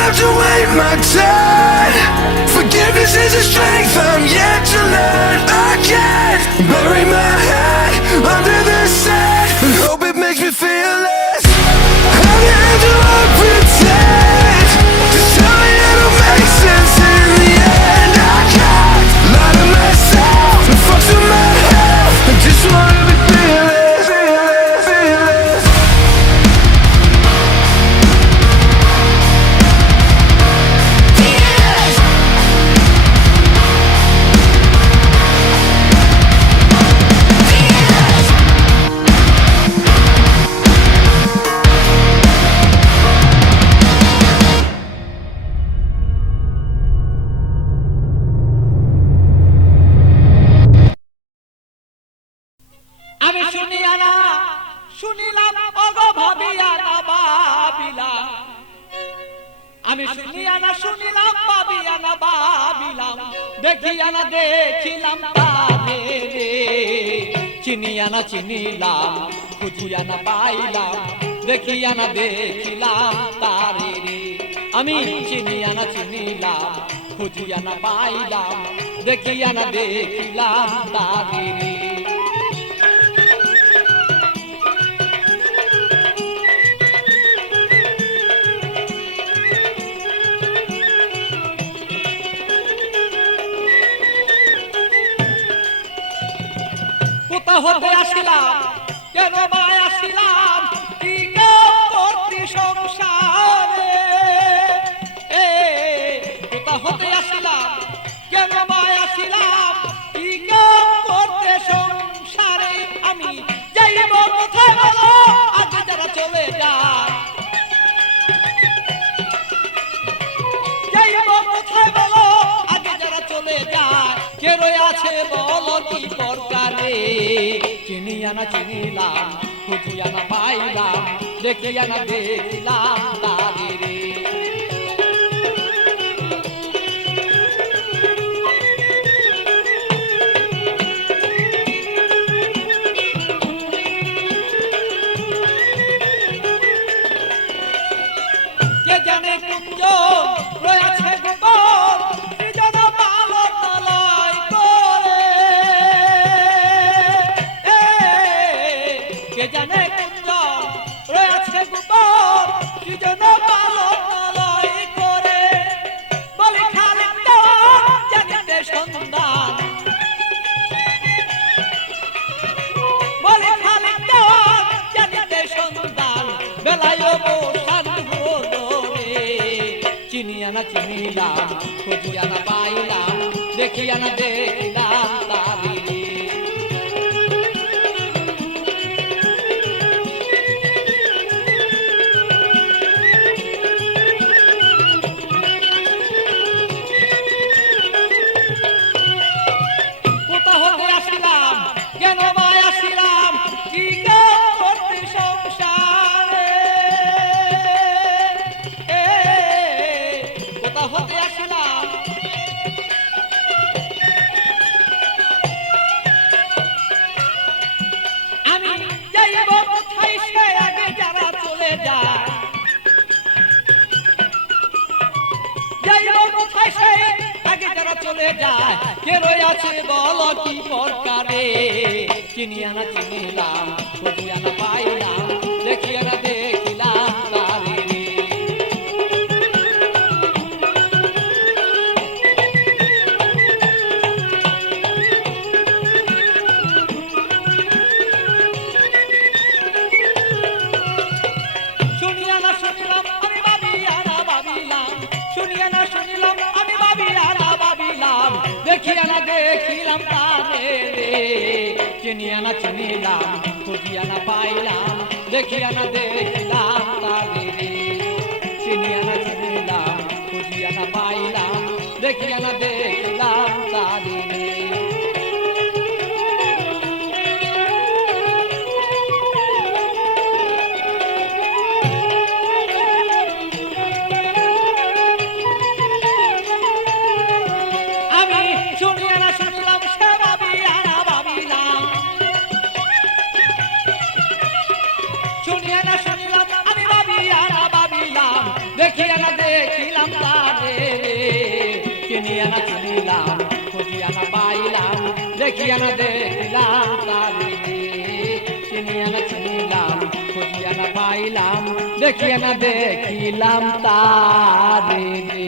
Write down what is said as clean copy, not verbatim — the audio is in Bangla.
love to wait my turn. Forgiveness is a strength I'm yet to learn. I can't bury my head under the sand and hope it makes me feel less. How the hell do I pretend to tell me it'll make sense in the end? I can't lie to myself and fuck with my health. I just wanna be fearless, fearless, fearless. আমি শুনিয়া না শুনিলাম ওগো ভাবিয়া না ভাবিলাম আমি শুনিয়া না শুনিলাম ভাবিয়া না ভাবিলাম দেখিয়া না দেখিলাম তারে রে চিনিয়া না চিনিলাম খুঁজিয়া না পাইলাম দেখিয়া না দেখিলাম তারে রে আমি চিনিয়া না চিনিলাম খুঁজিয়া না পাইলাম দেখিয়া না দেখিলাম তারে রে কোথা হতে আসিলাম কেন বা আসিলাম কি করতে সংসারে কোথা হতে আসিলাম কেন বা আসিলাম কি করতে সংসারে আমি যাইব কোথায় বলো আগে যারা চলে যায় যাইব কোথায় বলো আগে যারা চলে যায় কে রয়ে আছে বলো কি প্রকারে চিনিয়া না চিনিলাম খুঁজিয়া না পাইলাম দেখিয়া না দেখিলাম তারে রে কে জানে কুঞ্জ রয়েছে গোপন কি যেন পালন তলায় করে কে জানে কুঞ্জ রয়েছে গোপন কি যেন পালন তলায় করে বলি খালি জানিতে সন্ধান বলি খালি জানিতে সন্ধান বেলায় বসান চিনিয়া না চিনিলাম খুঁজিয়া না পাইলাম দেখিয়া না দেখিলাম তারে কোথা হতে আসিলাম কেন বা আসিলাম কি করতে সংসারে কোথা হতে আসিলাম আমি যাইব কোথায় সে আগে যারা চলে যায় যাইব কোথায় সে আগে যারা চলে যায় কে রয়ে আছে বলো কি প্রকারে চিনিয়া না চিনিলাম খুঁজিয়া না পাইলাম দেখিয়া না দেখিলাম তারে রে শুনিয়া না শুনিলাম আমি ভাবিয়া না ভাবিলাম শুনিয়া না শুনিলাম আমি ভাবিয়া না ভাবিলাম দেখিয়া না দেখিলাম তারে রে চিনিয়া না চিনিলাম খুঁজিয়া না পাইলাম দেখিয়া না দেখিলাম তারে রে চিনিয়া না চিনিলাম খুঁজিয়া না পাইলাম দেখিয়া না দেখিলাম তারে রে শুনিয়া না শুনলাম সে ভাবিয়া না ভাবিলাম শুনিয়া না শুনলাম আমি ভাবিয়া না ভাবিলাম দেখিয়া না দেখি খুঁজিয়া না দেখিলাম তারে রে চিনিয়া না চিনিলাম খুঁজিয়া না পাইলাম দেখিয়া না দেখিলাম তারে রে